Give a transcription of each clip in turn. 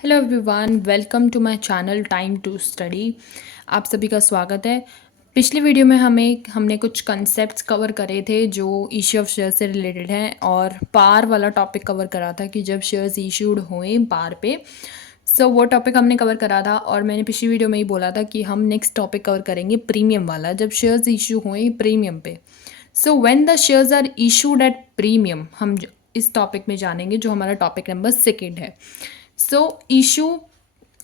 Hello everyone, welcome to my channel time to study. आप सभी का स्वागत है। पिछली वीडियो में हमने कुछ कंसेप्ट्स कवर करे थे जो इश्यू ऑफ शेयर से रिलेटेड हैं, और पार वाला टॉपिक कवर करा था कि जब शेयर्स इशूड हुए पार पे। वो टॉपिक हमने कवर करा था, और मैंने पिछली वीडियो में ही बोला था कि हम नेक्स्ट टॉपिक कवर करेंगे प्रीमियम वाला, जब शेयर्स इशू हुए प्रीमियम पे। When the shares are issued at premium, हम इस टॉपिक में जानेंगे, जो हमारा टॉपिक नंबर 2 है। इशू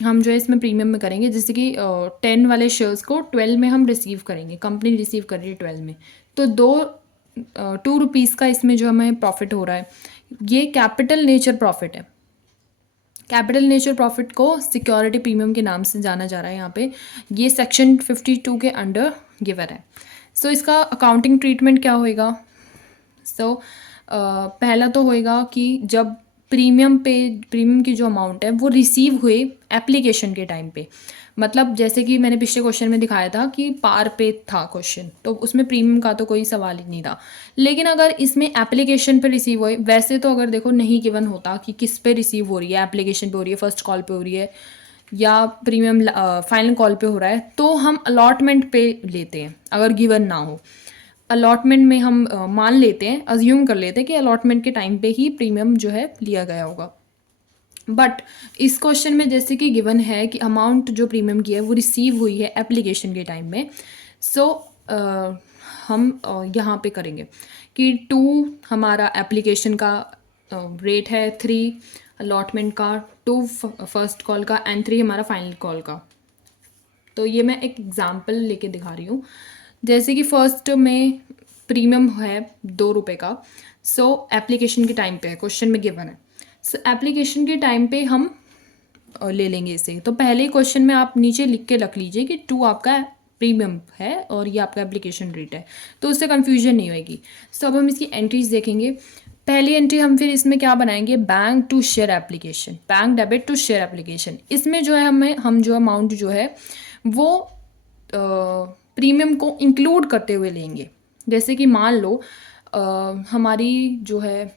हम जो है इसमें प्रीमियम में करेंगे, जैसे कि 10 वाले शेयर्स को 12 में हम रिसीव करेंगे, कंपनी रिसीव कर रही है 12 में, तो 2 रुपीज़ का इसमें जो हमें प्रॉफिट हो रहा है, ये कैपिटल नेचर प्रॉफिट है। कैपिटल नेचर प्रॉफिट को सिक्योरिटी प्रीमियम के नाम से जाना जा रहा है यहाँ पे। ये सेक्शन 52 के अंडर गिवन है। इसका अकाउंटिंग ट्रीटमेंट क्या होएगा? पहला तो होएगा कि जब प्रीमियम की जो अमाउंट है वो रिसीव हुए एप्लीकेशन के टाइम पे, मतलब जैसे कि मैंने पिछले क्वेश्चन में दिखाया था कि पार पे था क्वेश्चन, तो उसमें प्रीमियम का तो कोई सवाल ही नहीं था। लेकिन अगर इसमें एप्लीकेशन पे रिसीव हुए, वैसे तो अगर देखो नहीं गिवन होता कि किस पे रिसीव हो रही है, एप्लीकेशन पे हो रही है, फर्स्ट कॉल पे हो रही है, या प्रीमियम फाइनल कॉल पे हो रहा है, तो हम अलॉटमेंट पे लेते हैं अगर गिवन ना हो। अलॉटमेंट में हम मान लेते हैं, अज्यूम कर लेते हैं कि अलॉटमेंट के टाइम पे ही प्रीमियम जो है लिया गया होगा। बट इस क्वेश्चन में जैसे कि गिवन है कि अमाउंट जो प्रीमियम की है वो रिसीव हुई है एप्लीकेशन के टाइम में। हम यहाँ पे करेंगे कि 2 हमारा एप्लीकेशन का रेट है, 3 अलॉटमेंट का, 2 फर्स्ट कॉल का, एंड 3 हमारा फाइनल कॉल का। तो ये मैं एक एग्जांपल लेके दिखा रही हूँ। जैसे कि फर्स्ट में प्रीमियम है 2 रुपये का। एप्लीकेशन के टाइम पे है, क्वेश्चन में गिवन है। एप्लीकेशन के टाइम पे हम ले लेंगे इसे। तो पहले क्वेश्चन में आप नीचे लिख के रख लीजिए कि 2 आपका प्रीमियम है और ये आपका एप्लीकेशन रेट है, तो उससे कन्फ्यूजन नहीं होगी। अब हम इसकी एंट्रीज देखेंगे। पहली एंट्री हम फिर इसमें क्या बनाएंगे, bank to share application, bank debit to share application. इसमें जो है हम जो अमाउंट जो है वो प्रीमियम को इंक्लूड करते हुए लेंगे। जैसे कि मान लो हमारी जो है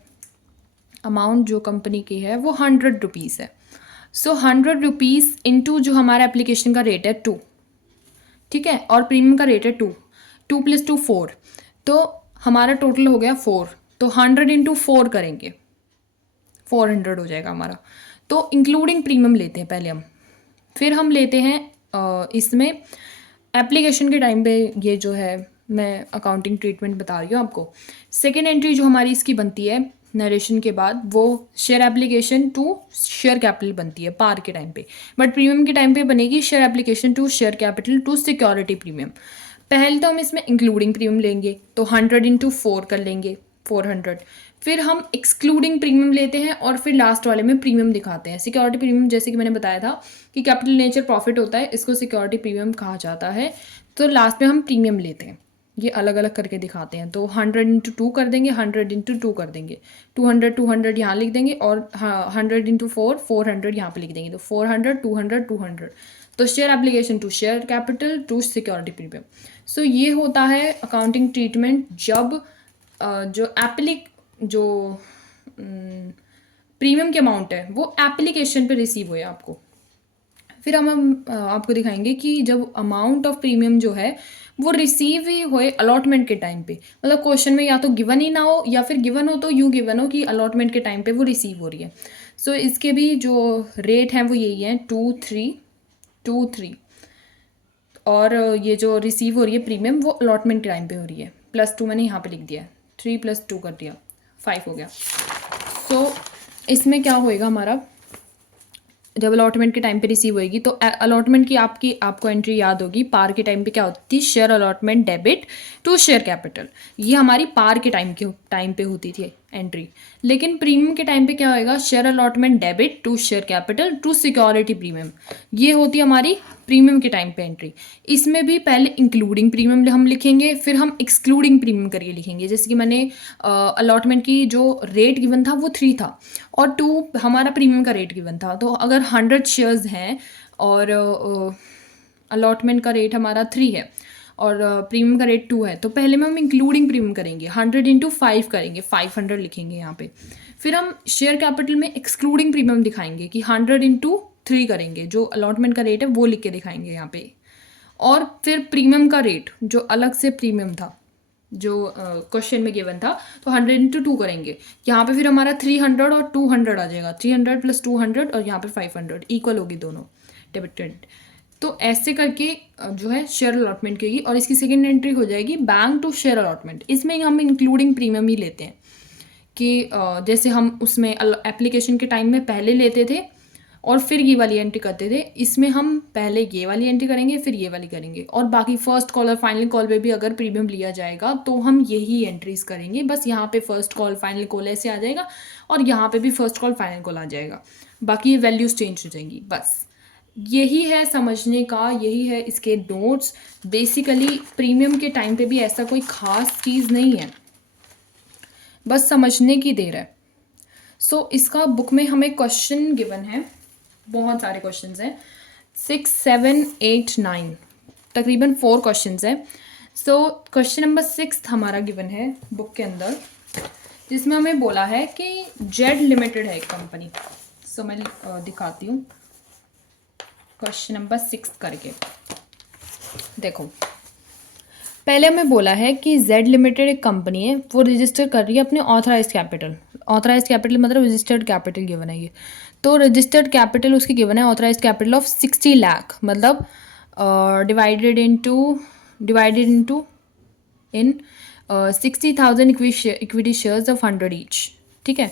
अमाउंट जो कंपनी की है वो 100 रुपीज़ है। 100 रुपीज़ इंटू जो हमारा एप्लीकेशन का रेट है 2, ठीक है, और प्रीमियम का रेट है 2, 2 + 2 4, तो हमारा टोटल हो गया 4। तो 100 इंटू 4 करेंगे, 400 हो जाएगा हमारा। तो इंक्लूडिंग प्रीमियम लेते हैं पहले हम, फिर हम लेते हैं इसमें एप्लीकेशन के टाइम पे, ये जो है मैं अकाउंटिंग ट्रीटमेंट बता रही हूँ आपको। सेकेंड एंट्री जो हमारी इसकी बनती है नरेशन के बाद, वो share application to share capital बनती है पार के टाइम पे। बट प्रीमियम के टाइम पे बनेगी share application to share capital to security premium. पहले तो हम इसमें इंक्लूडिंग प्रीमियम लेंगे, तो 100 इंटू 4 कर लेंगे, 400। फिर हम एक्सक्लूडिंग प्रीमियम लेते हैं, और फिर लास्ट वाले में प्रीमियम दिखाते हैं, सिक्योरिटी प्रीमियम। जैसे कि मैंने बताया था कि कैपिटल नेचर प्रॉफिट होता है, इसको सिक्योरिटी प्रीमियम कहा जाता है। तो लास्ट में हम प्रीमियम लेते हैं, ये अलग अलग करके दिखाते हैं। तो 100 इंटू 2 कर देंगे, 100 इंटू 2 कर देंगे, 200 यहाँ लिख देंगे, और 100 इंटू 4 400 यहाँ पे लिख देंगे। तो 400 200 200। तो share application to share capital to security premium. ये होता है अकाउंटिंग ट्रीटमेंट जब जो प्रीमियम की अमाउंट है वो एप्लीकेशन पे रिसीव हुए आपको। फिर हम आपको दिखाएंगे कि जब अमाउंट ऑफ प्रीमियम जो है वो रिसीव ही हुए अलॉटमेंट के टाइम पे, मतलब क्वेश्चन में या तो गिवन ही ना हो, या फिर गिवन हो तो यूँ गिवन हो कि अलॉटमेंट के टाइम पे वो रिसीव हो रही है। इसके भी जो रेट हैं वो यही है, 2 3 2 3, और ये जो रिसीव हो रही है प्रीमियम वो अलॉटमेंट टाइम पे हो रही है। +2 मैंने यहाँ पे लिख दिया है, 3 + 2 कर दिया, 5 हो गया। इसमें क्या होएगा हमारा, जब अलॉटमेंट के टाइम पे रिसीव होएगी, तो अलॉटमेंट की आपको एंट्री याद होगी। पार के टाइम पे क्या होती थी, share allotment debit to share capital, ये हमारी पार के टाइम पे होती थी एंट्री। लेकिन प्रीमियम के टाइम पे क्या होएगा, share allotment debit to share capital to security premium, ये होती है हमारी प्रीमियम के टाइम पे एंट्री। इसमें भी पहले इंक्लूडिंग प्रीमियम हम लिखेंगे, फिर हम एक्सक्लूडिंग प्रीमियम करके लिखेंगे। जैसे कि मैंने अलॉटमेंट की जो रेट गिवन था वो 3 था, और 2 हमारा प्रीमियम का रेट गिवन था। तो अगर 100 शेयर्स हैं और अलॉटमेंट का रेट हमारा 3 है और प्रीमियम का रेट 2 है, तो पहले में हम इंक्लूडिंग प्रीमियम करेंगे, 100 इंटू 5 करेंगे, 500 लिखेंगे यहाँ पे। फिर हम शेयर कैपिटल में एक्सक्लूडिंग प्रीमियम दिखाएंगे कि 100 इंटू 3 करेंगे, जो अलॉटमेंट का रेट है वो लिख के दिखाएंगे यहाँ पे। और फिर प्रीमियम का रेट जो अलग से प्रीमियम था, जो क्वेश्चन में गिवन था, तो 100 इंटू 2 करेंगे। यहाँ पे फिर हमारा 300 और 200 आ जाएगा, 300 प्लस 200 और यहाँ पे 500 इक्वल होगी दोनों, डेबिट क्रेडिट। तो ऐसे करके जो है शेयर अलॉटमेंट की होगी। और इसकी सेकेंड एंट्री हो जाएगी बैंक टू शेयर अलॉटमेंट। इसमें हम इंक्लूडिंग प्रीमियम ही लेते हैं कि जैसे हम उसमें एप्लीकेशन के टाइम में पहले लेते थे और फिर ये वाली एंट्री करते थे, इसमें हम पहले ये वाली एंट्री करेंगे फिर ये वाली करेंगे। और बाकी फर्स्ट कॉल और फाइनल कॉल पे भी अगर प्रीमियम लिया जाएगा तो हम यही एंट्रीज करेंगे। बस यहाँ पे फर्स्ट कॉल फाइनल कॉल ऐसे आ जाएगा और यहाँ पे भी फर्स्ट कॉल फाइनल कॉल आ जाएगा, बाकी ये वैल्यूज चेंज हो जाएंगी। बस यही है समझने का, यही है इसके नोट्स। बेसिकली प्रीमियम के टाइम पे भी ऐसा कोई ख़ास चीज़ नहीं है, बस समझने की देर है। सो इसका बुक में हमें क्वेश्चन गिवन है, बहुत सारे क्वेश्चंस हैं, 6, 7, 8, 9, तकरीबन 4 क्वेश्चंस हैं। सो क्वेश्चन नंबर 6 हमारा गिवन है बुक के अंदर, जिसमें हमें बोला है कि जेड लिमिटेड है एक कंपनी। सो मैं दिखाती हूँ क्वेश्चन नंबर 6 करके। देखो, पहले हमें बोला है कि जेड लिमिटेड एक कंपनी है, वो रजिस्टर कर रही है अपने ऑथराइज्ड कैपिटल। ऑथराइज्ड कैपिटल मतलब रजिस्टर्ड कैपिटल गिवन है ये। तो रजिस्टर्ड कैपिटल उसकी गिवन है ऑथराइज्ड कैपिटल ऑफ 60 लाख, मतलब divided into in 60,000 equity shares of 100 each. ठीक है,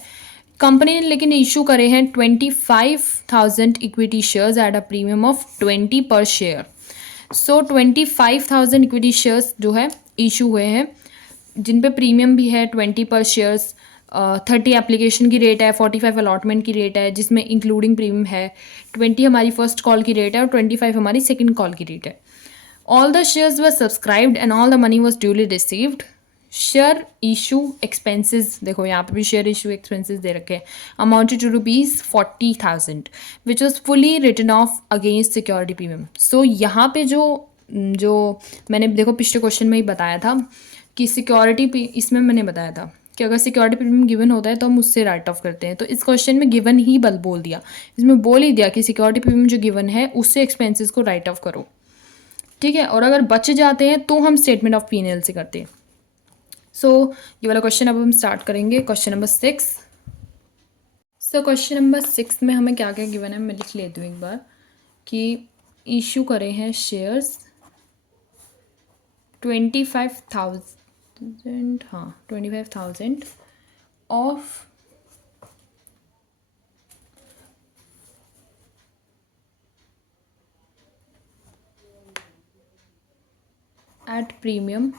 कंपनी ने लेकिन इशू करे हैं 25,000 equity shares at a premium of 20 पर शेयर। सो 25,000 इक्विटी शेयर्स जो है इशू हुए हैं, जिन पे प्रीमियम भी है 20 पर शेयर्स, 30 एप्लीकेशन की रेट है, 45 अलॉटमेंट की रेट है जिसमें इंक्लूडिंग प्रीमियम है, 20 हमारी फर्स्ट कॉल की रेट है और 25 हमारी सेकंड कॉल की रेट है। All the shares were subscribed and all the money was duly received. Share issue expenses, देखो यहाँ पे भी शेयर इशू एक्सपेंसेस दे रखे हैं, amounted to ₹40,000 which was fully written off against security premium. So यहाँ पे जो मैंने देखो पिछले क्वेश्चन में ही बताया था कि सिक्योरिटी, इसमें मैंने बताया था कि अगर सिक्योरिटी प्रीमियम गिवन होता है तो हम उससे राइट ऑफ करते हैं। तो इस क्वेश्चन में गिवन ही बोल दिया, इसमें बोल ही दिया कि सिक्योरिटी प्रीमियम जो गिवन है उससे एक्सपेंसेस को राइट ऑफ करो। ठीक है, और अगर बच जाते हैं तो हम स्टेटमेंट ऑफ P&L से करते हैं। सो ये वाला क्वेश्चन अब हम स्टार्ट करेंगे, question number 6। So question number 6 में हमें क्या क्या गिवन है मैं लिख लेती हूँ एक बार, कि इशू करे हैं शेयर्स 25,000, हाँ 25,000 of at premium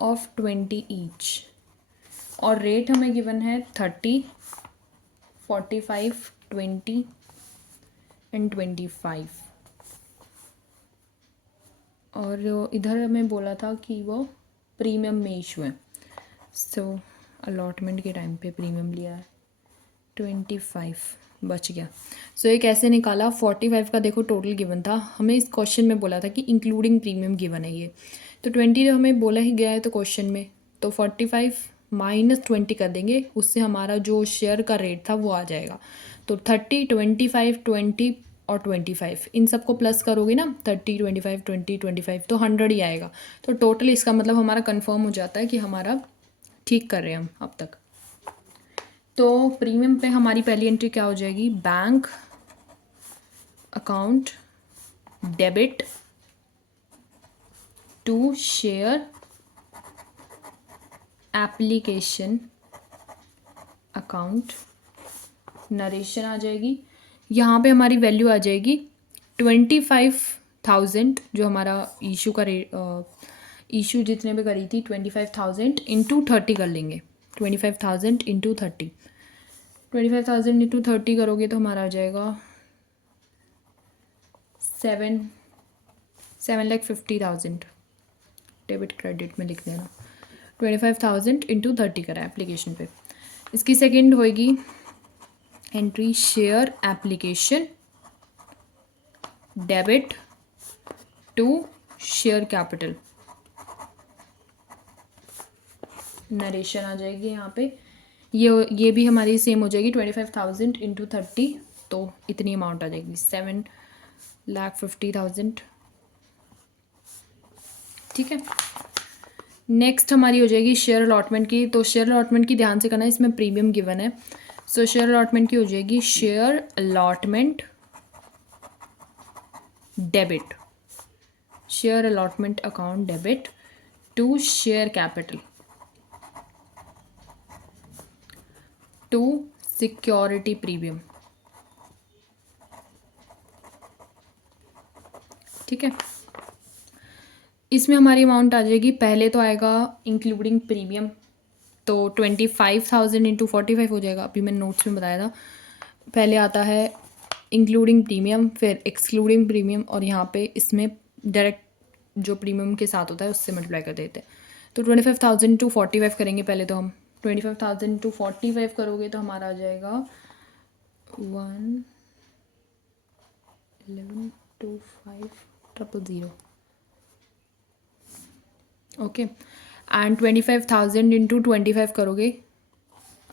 of 20 each, और रेट हमें गिवन है 30, 45, 20 एंड 25। और इधर हमें बोला था कि वो प्रीमियम में इशू है। सो अलॉटमेंट के टाइम पे प्रीमियम लिया है 25, बच गया। सो ये कैसे निकाला, 45 का देखो टोटल गिवन था, हमें इस क्वेश्चन में बोला था कि इंक्लूडिंग प्रीमियम गिवन है ये, तो 20 तो हमें बोला ही गया है तो क्वेश्चन में, तो 45 माइनस 20 कर देंगे, उससे हमारा जो शेयर का रेट था वो आ जाएगा। तो 30, 25, 20 और 25 इन सबको प्लस करोगे ना, 30, 25, 20, 25 तो 100 ही आएगा। तो टोटल इसका मतलब हमारा कंफर्म हो जाता है कि हमारा ठीक कर रहे हैं हम अब तक। तो प्रीमियम पे हमारी पहली एंट्री क्या हो जाएगी, bank account debit to share application account, narration आ जाएगी। यहाँ पे हमारी वैल्यू आ जाएगी 25,000, जो हमारा इशू का इशू जितने पे करी थी 25,000 इंटू 30 कर लेंगे, 25,000 इंटू 30, 25,000 इंटू 30 करोगे तो हमारा आ जाएगा 7,50,000, डेबिट क्रेडिट में लिख देना। 25,000 इंटू 30 करा एप्लीकेशन पे। इसकी सेकंड होएगी entry share application debit to share capital, narration आ जाएगी यहाँ पे ये भी हमारी सेम हो जाएगी 25,000 इंटू 30, तो इतनी अमाउंट आ जाएगी 7,50,000। ठीक है। नेक्स्ट हमारी हो जाएगी शेयर अलॉटमेंट की। तो शेयर अलॉटमेंट की ध्यान से करना है, इसमें प्रीमियम गिवन है। सो शेयर अलॉटमेंट की हो जाएगी share allotment debit, share allotment account debit to share capital to security premium. ठीक है। इसमें हमारी अमाउंट आ जाएगी, पहले तो आएगा इंक्लूडिंग प्रीमियम, तो 25,000 इंटू 45 हो जाएगा। अभी मैंने नोट्स में बताया था, पहले आता है इंक्लूडिंग प्रीमियम, फिर एक्सक्लूडिंग प्रीमियम, और यहाँ पे इसमें डायरेक्ट जो प्रीमियम के साथ होता है उससे मल्टीप्लाई कर देते हैं। तो 25,000 टू 45 करेंगे पहले तो हम। 25,000 टू 45 करोगे तो हमारा आ जाएगा 1,11,25,000 ओके। एंड 25,000 इंटू 25 करोगे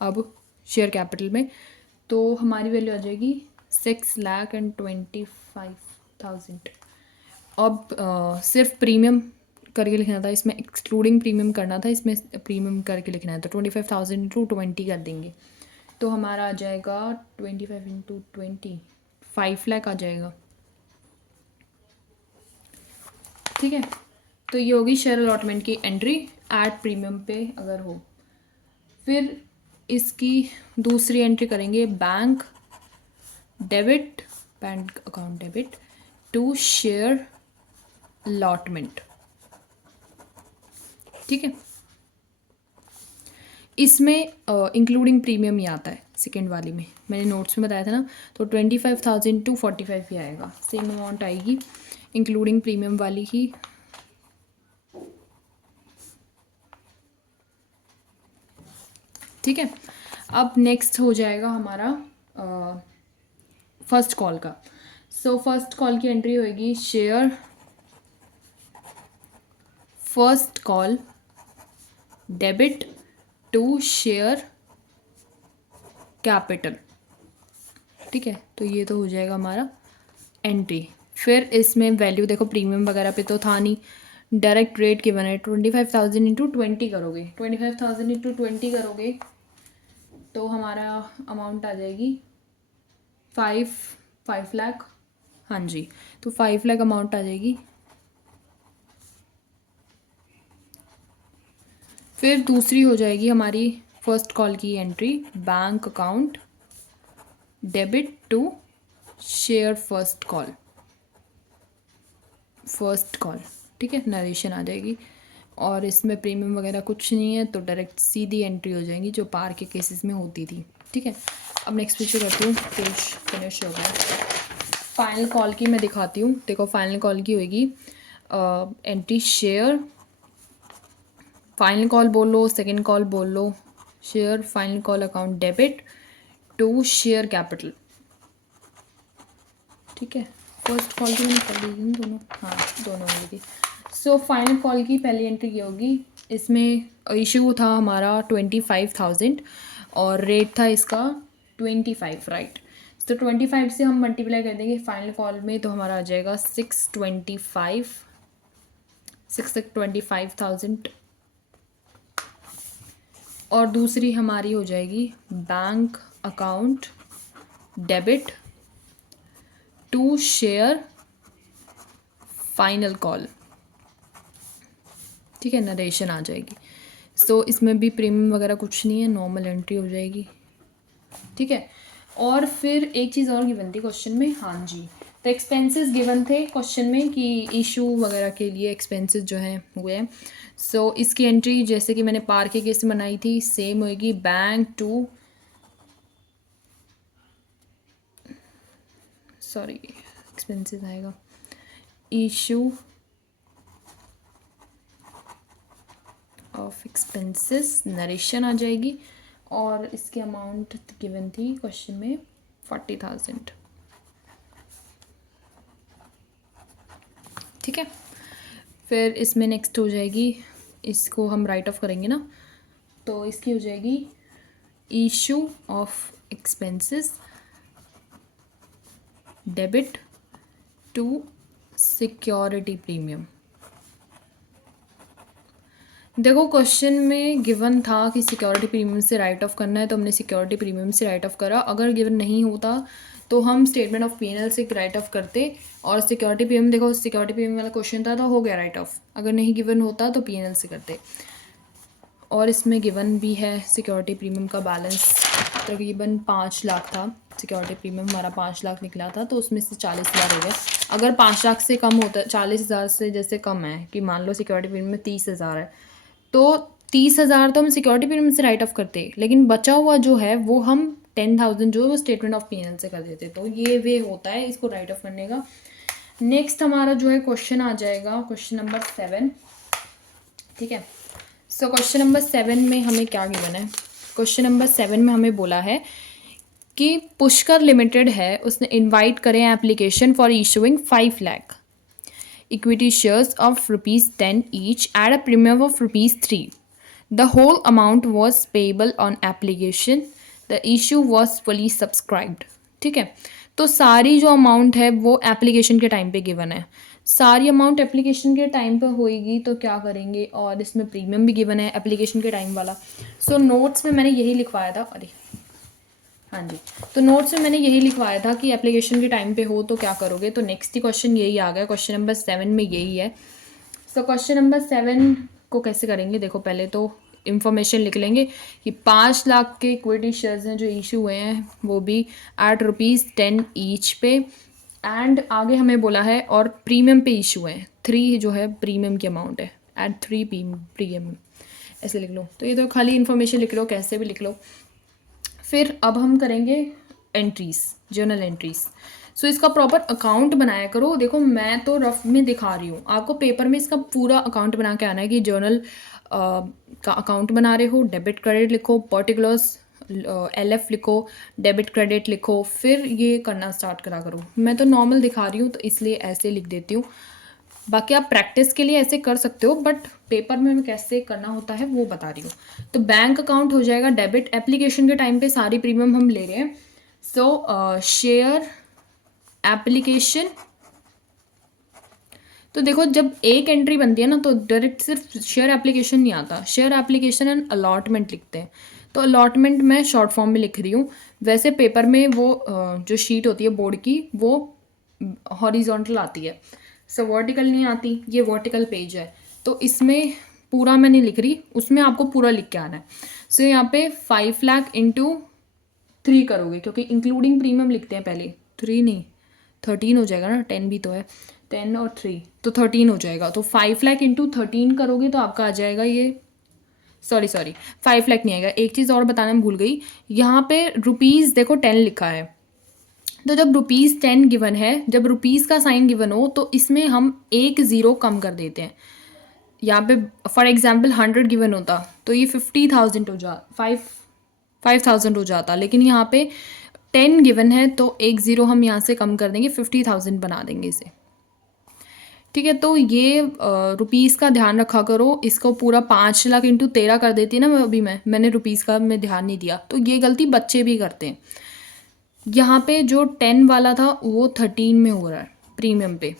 अब शेयर कैपिटल में, तो हमारी वैल्यू आ जाएगी 6,25,000। अब सिर्फ प्रीमियम करके लिखना था, इसमें एक्सक्लूडिंग प्रीमियम करना था, इसमें प्रीमियम करके लिखना है। तो 25,000 इंटू 20 कर देंगे तो हमारा आ जाएगा 25 इंटू 20, 5 लाख आ जाएगा। ठीक है। तो ये होगी शेयर अलॉटमेंट की एंट्री एट प्रीमियम पे अगर हो। फिर इसकी दूसरी एंट्री करेंगे bank debit, bank account debit to share allotment. ठीक है। इसमें इंक्लूडिंग प्रीमियम ही आता है, सेकेंड वाली में मैंने नोट्स में बताया था ना। तो 25,000 टू 45 ही आएगा, सेम अमाउंट आएगी, इंक्लूडिंग प्रीमियम वाली ही। ठीक है। अब नेक्स्ट हो जाएगा हमारा फर्स्ट कॉल का। सो फर्स्ट कॉल की एंट्री होगी share first call debit to share capital. ठीक है। तो ये तो हो जाएगा हमारा एंट्री। फिर इसमें वैल्यू देखो, प्रीमियम वगैरह पे तो था नहीं, डायरेक्ट रेट गिवन है। 25,000 इंटू 20 करोगे, 25,000 इंटू 20 करोगे तो हमारा अमाउंट आ जाएगी 5 लाख। हाँ जी, तो 5 लाख अमाउंट आ जाएगी। फिर दूसरी हो जाएगी हमारी फर्स्ट कॉल की entry, bank account debit to share first call, first call. ठीक है, नरेशन आ जाएगी और इसमें प्रीमियम वगैरह कुछ नहीं है, तो डायरेक्ट सीधी एंट्री हो जाएंगी जो पार के केसेस में होती थी। ठीक है। अब नेक्स्ट पीछे करती हूँ, पेज फिनिश हो गया। फाइनल कॉल की मैं दिखाती हूँ। देखो फाइनल कॉल की होगी एंट्री शेयर, फाइनल कॉल बोल लो, सेकेंड कॉल बोल लो, share final call account debit to share capital. ठीक है। फर्स्ट कॉल की मैंने कर ली थी दोनों, हाँ दोनों हो गई थी। सो फाइनल कॉल की पहली एंट्री की होगी, इसमें इशू था हमारा 25,000 और रेट था इसका 25, राइट। तो 25 से हम मल्टीप्लाई कर देंगे फाइनल कॉल में, तो हमारा आ जाएगा 625,000। और दूसरी हमारी हो जाएगी bank account debit to share final call. ठीक है, नरेशन आ जाएगी। सो इसमें भी प्रीमियम वगैरह कुछ नहीं है, नॉर्मल एंट्री हो जाएगी। ठीक है। और फिर एक चीज़ और गिवन थी क्वेश्चन में, हाँ जी, तो एक्सपेंसेस गिवन थे क्वेश्चन में कि इशू वगैरह के लिए एक्सपेंसेस जो हैं हुए हैं। सो इसकी एंट्री जैसे कि मैंने पार के केस में बनाई थी सेम होएगी, बैंक टू एक्सपेंसेस आएगा, इशू ऑफ एक्सपेंसेस, नरेशन आ जाएगी। और इसकी अमाउंट गिवन थी क्वेश्चन में 40,000। ठीक है। फिर इसमें नेक्स्ट हो जाएगी, इसको हम राइट ऑफ करेंगे ना, तो इसकी हो जाएगी issue of expenses debit to security premium. देखो क्वेश्चन में गिवन था कि सिक्योरिटी प्रीमियम से राइट ऑफ करना है, तो हमने सिक्योरिटी प्रीमियम से राइट ऑफ करा। अगर गिवन नहीं होता तो हम स्टेटमेंट ऑफ पीएनएल से राइट ऑफ करते, और सिक्योरिटी प्रीमियम, देखो सिक्योरिटी प्रीमियम वाला क्वेश्चन था तो हो गया राइट ऑफ। अगर नहीं गिवन होता तो पीएनएल से करते। और इसमें गिवन भी है सिक्योरिटी प्रीमियम का बैलेंस तकरीबन 5 लाख था। सिक्योरिटी प्रीमियम हमारा 5 लाख निकला था, तो उसमें से 40,000 हो गए। अगर 5 लाख से कम होता, 40,000 से जैसे कम है कि मान लो सिक्योरिटी प्रीमियम में 30,000 है, तो 30,000 तो हम सिक्योरिटी प्रीमियम से राइट ऑफ करते, लेकिन बचा हुआ जो है वो हम 10,000 जो वो स्टेटमेंट ऑफ पीएनएल से कर देते। तो ये वे होता है इसको राइट ऑफ करने का। नेक्स्ट हमारा जो है क्वेश्चन आ जाएगा क्वेश्चन नंबर 7। ठीक है, सो क्वेश्चन नंबर 7 में हमें क्या गिवन है? क्वेश्चन नंबर 7 में हमें बोला है कि पुष्कर लिमिटेड है, उसने इनवाइट करें application for issuing 5 lakh equity shares of ₹10 each at a premium of ₹3. The whole amount was payable on application. The issue was fully subscribed. ठीक है, तो सारी जो अमाउंट है वो एप्लीकेशन के टाइम पे गिवन है। सारी अमाउंट एप्लीकेशन के टाइम पे होएगी तो क्या करेंगे, और इसमें प्रीमियम भी गिवन है एप्लीकेशन के टाइम वाला। सो नोट्स में मैंने यही लिखवाया था। अरे हाँ जी, तो नोट्स में मैंने यही लिखवाया था कि एप्लीकेशन के टाइम पे हो तो क्या करोगे। तो नेक्स्ट ही क्वेश्चन यही आ गया, क्वेश्चन नंबर 7 में यही है। सो क्वेश्चन नंबर 7 को कैसे करेंगे, देखो पहले तो इन्फॉर्मेशन लिख लेंगे कि 5 लाख के इक्विटी शेयर्स हैं जो इशू हुए हैं, वो भी एट ₹10 ईच पे। एंड आगे हमें बोला है और प्रीमियम पे इशू है 3, जो है प्रीमियम की अमाउंट है एट 3 प्रीमियम, ऐसे लिख लो। तो ये तो खाली इन्फॉर्मेशन लिख लो, कैसे भी लिख लो। फिर अब हम करेंगे एंट्रीज, जर्नल एंट्रीज। सो इसका प्रॉपर अकाउंट बनाया करो। देखो मैं तो रफ में दिखा रही हूँ, आपको पेपर में इसका पूरा अकाउंट बना के आना है कि जर्नल का अकाउंट बना रहे हो। डेबिट क्रेडिट लिखो, पर्टिकुलर्स LF लिखो, डेबिट क्रेडिट लिखो, फिर ये करना स्टार्ट करा करो। मैं तो नॉर्मल दिखा रही हूँ तो इसलिए ऐसे लिख देती हूँ। बाकी आप प्रैक्टिस के लिए ऐसे कर सकते हो, बट पेपर में मैं कैसे करना होता है वो बता रही हूँ। तो बैंक अकाउंट हो जाएगा डेबिट, एप्लीकेशन के टाइम पे सारी प्रीमियम हम ले रहे हैं। सो शेयर एप्लीकेशन, तो देखो जब एक एंट्री बनती है ना तो डायरेक्ट सिर्फ शेयर एप्लीकेशन नहीं आता, शेयर एप्लीकेशन एंड अलॉटमेंट लिखते हैं। तो अलॉटमेंट मैं शॉर्ट फॉर्म में लिख रही हूँ। वैसे पेपर में वो जो शीट होती है बोर्ड की वो हॉरिजॉन्टल आती है, सो वर्टिकल नहीं आती। ये वर्टिकल पेज है तो इसमें पूरा मैं नहीं लिख रही, उसमें आपको पूरा लिख के आना है। सो यहाँ पे 5 लाख इंटू 3 करोगे, क्योंकि इंक्लूडिंग प्रीमियम लिखते हैं पहले। 3 नहीं 13 हो जाएगा ना, 10 भी तो है, 10 और 3 तो 13 हो जाएगा। तो 5 लाख इंटू 13 करोगे तो आपका आ जाएगा ये, सॉरी 5 लाख नहीं आएगा। एक चीज़ और बताना मैं भूल गई, यहाँ पे रुपीज़ देखो 10 लिखा है, तो जब ₹10 गिवन है, जब रुपीज़ का साइन गिवन हो तो इसमें हम 1 ज़ीरो कम कर देते हैं। यहाँ पे फॉर एग्जांपल 100 गिवन होता तो ये 50,000 हो जा 5,000 हो जाता, लेकिन यहाँ पे 10 गिवन है तो 1 ज़ीरो हम यहाँ से कम कर देंगे, 50,000 बना देंगे इसे। ठीक है, तो ये रुपीज़ का ध्यान रखा करो। इसको पूरा 5 लाख इंटू 13 कर देती है ना, अभी मैंने रुपीज़ का मैं ध्यान नहीं दिया, तो ये गलती बच्चे भी करते हैं। यहाँ पे जो 10 वाला था वो 13 में हो रहा है प्रीमियम पे,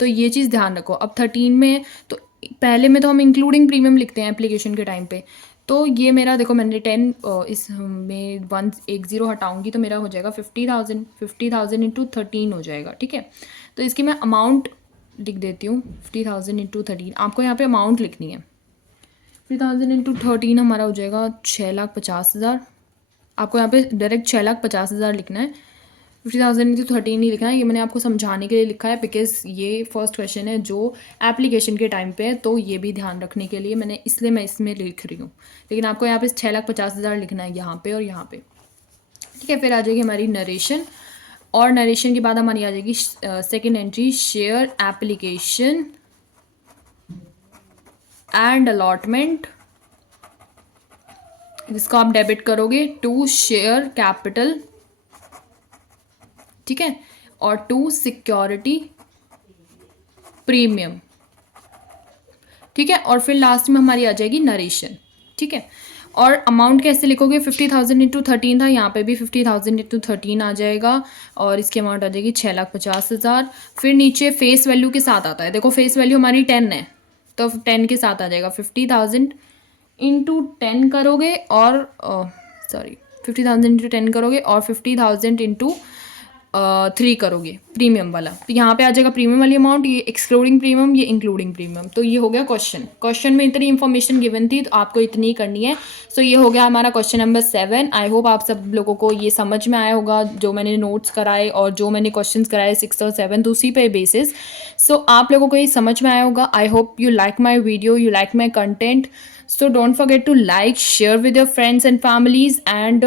तो ये चीज़ ध्यान रखो। अब 13 में है तो पहले में तो हम इंक्लूडिंग प्रीमियम लिखते हैं एप्लीकेशन के टाइम पे। तो ये मेरा देखो मैंने 10 इसमें 1 ज़ीरो हटाऊंगी तो मेरा हो जाएगा 50,000। 50,000 इंटू 13 हो जाएगा। ठीक है, तो इसकी मैं अमाउंट लिख देती हूँ 50,000 इंटू 13। आपको यहाँ पे अमाउंट लिखनी है। 50,000 इंटू 13 हमारा हो जाएगा 6,50,000। आपको यहाँ पे डायरेक्ट 6,50,000 लिखना है, 50,000 इंटू 13 नहीं लिखना है। ये मैंने आपको समझाने के लिए लिखा है बिकॉज ये फर्स्ट क्वेश्चन है जो एप्लीकेशन के टाइम पे है, तो ये भी ध्यान रखने के लिए मैंने, इसलिए मैं इसमें लिख रही हूँ। लेकिन आपको यहाँ पे 6,50,000 लिखना है यहाँ पे और यहाँ पे। ठीक है, फिर आ जाएगी हमारी नरेशन, और नरेशन के बाद हमारी आ जाएगी second entry, share application and allotment, जिसको आप डेबिट करोगे टू शेयर कैपिटल। ठीक है, और टू सिक्योरिटी प्रीमियम। ठीक है, और फिर लास्ट में हमारी आ जाएगी नरेशन। ठीक है, और अमाउंट कैसे लिखोगे, 50,000 इंटू 13 था, यहाँ पे भी 50,000 इंटू 13 आ जाएगा और इसकी अमाउंट आ जाएगी 6,50,000। फिर नीचे फेस वैल्यू के साथ आता है, देखो फेस वैल्यू हमारी 10 है तो 10 के साथ आ जाएगा 50,000 इंटू 10 करोगे और सॉरी 50,000 इंटू 10 करोगे और 50,000 इंटू 3 करोगे प्रीमियम वाला, तो यहाँ पे आ जाएगा प्रीमियम वाली अमाउंट, ये एक्सक्लूडिंग प्रीमियम, ये इंक्लूडिंग प्रीमियम। तो ये हो गया क्वेश्चन में इतनी इन्फॉर्मेशन गिवन थी तो आपको इतनी ही करनी है। सो ये हो गया हमारा क्वेश्चन नंबर 7। आई होप आप सब लोगों को ये समझ में आया होगा, जो मैंने नोट्स कराए और जो मैंने क्वेश्चंस कराए 6 और 7 तो उसी पे बेसिस। सो आप लोगों को ये समझ में आया होगा। I hope you like my video, you like my content. So don't forget to like, share with your friends and families, and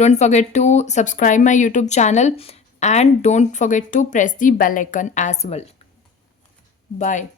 don't forget to subscribe my YouTube channel, and don't forget to press the bell icon as well. Bye.